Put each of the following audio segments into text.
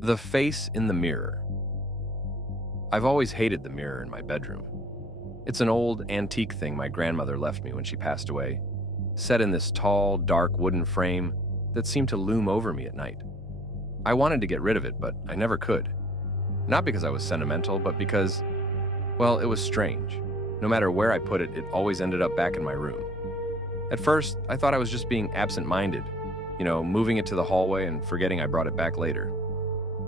The face in the mirror. I've always hated the mirror in my bedroom. It's an old, antique thing my grandmother left me when she passed away, set in this tall, dark wooden frame that seemed to loom over me at night. I wanted to get rid of it, but I never could. Not because I was sentimental, but because, well, it was strange. No matter where I put it, it always ended up back in my room. At first, I thought I was just being absent-minded, moving it to the hallway and forgetting I brought it back later.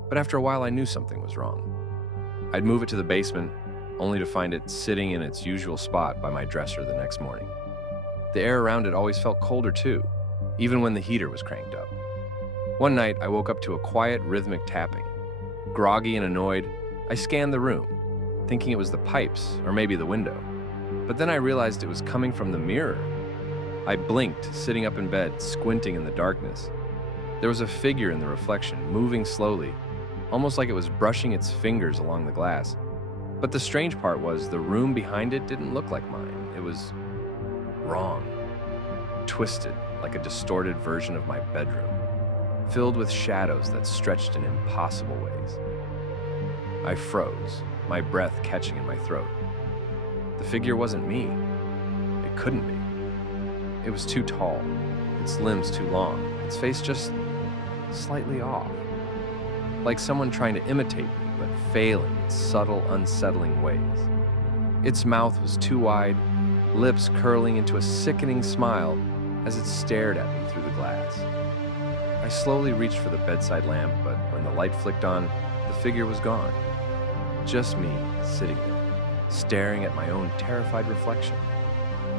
But after a while, I knew something was wrong. I'd move it to the basement, only to find it sitting in its usual spot by my dresser the next morning. The air around it always felt colder too, even when the heater was cranked up. One night, I woke up to a quiet, rhythmic tapping. Groggy and annoyed, I scanned the room, thinking it was the pipes or maybe the window. But then I realized it was coming from the mirror. I blinked, sitting up in bed, squinting in the darkness. There was a figure in the reflection, moving slowly, almost like it was brushing its fingers along the glass. But the strange part was the room behind it didn't look like mine. It was wrong, twisted like a distorted version of my bedroom, filled with shadows that stretched in impossible ways. I froze, my breath catching in my throat. The figure wasn't me. It couldn't be. It was too tall, its limbs too long, its face just slightly off. Like someone trying to imitate me, but failing in subtle, unsettling ways. Its mouth was too wide, lips curling into a sickening smile as it stared at me through the glass. I slowly reached for the bedside lamp, but when the light flicked on, the figure was gone. Just me, sitting there, staring at my own terrified reflection.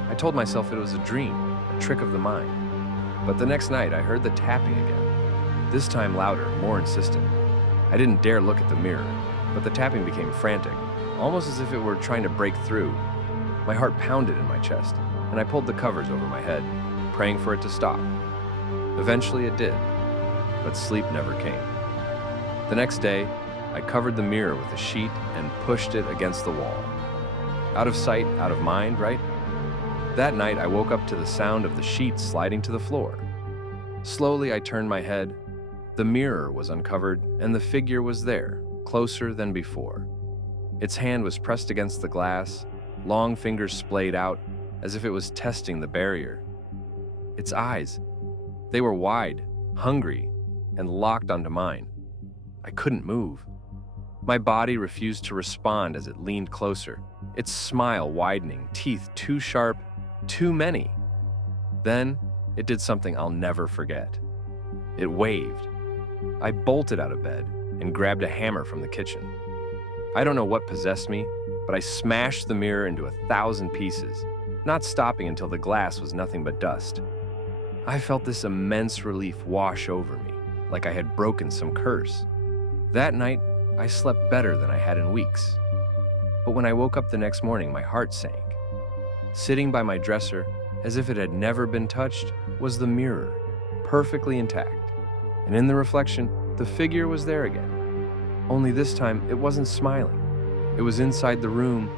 I told myself it was a dream, a trick of the mind. But the next night, I heard the tapping again. This time louder, more insistent. I didn't dare look at the mirror, but the tapping became frantic, almost as if it were trying to break through. My heart pounded in my chest, and I pulled the covers over my head, praying for it to stop. Eventually it did, but sleep never came. The next day, I covered the mirror with a sheet and pushed it against the wall. Out of sight, out of mind, right? That night, I woke up to the sound of the sheet sliding to the floor. Slowly, I turned my head. The mirror was uncovered, and the figure was there, closer than before. Its hand was pressed against the glass, long fingers splayed out, as if it was testing the barrier. Its eyes, they were wide, hungry, and locked onto mine. I couldn't move. My body refused to respond as it leaned closer, its smile widening, teeth too sharp, too many. Then, it did something I'll never forget. It waved. I bolted out of bed and grabbed a hammer from the kitchen. I don't know what possessed me, but I smashed the mirror into 1,000 pieces, not stopping until the glass was nothing but dust. I felt this immense relief wash over me, like I had broken some curse. That night, I slept better than I had in weeks. But when I woke up the next morning, my heart sank. Sitting by my dresser, as if it had never been touched, was the mirror, perfectly intact. And in the reflection, the figure was there again. Only this time, it wasn't smiling. It was inside the room,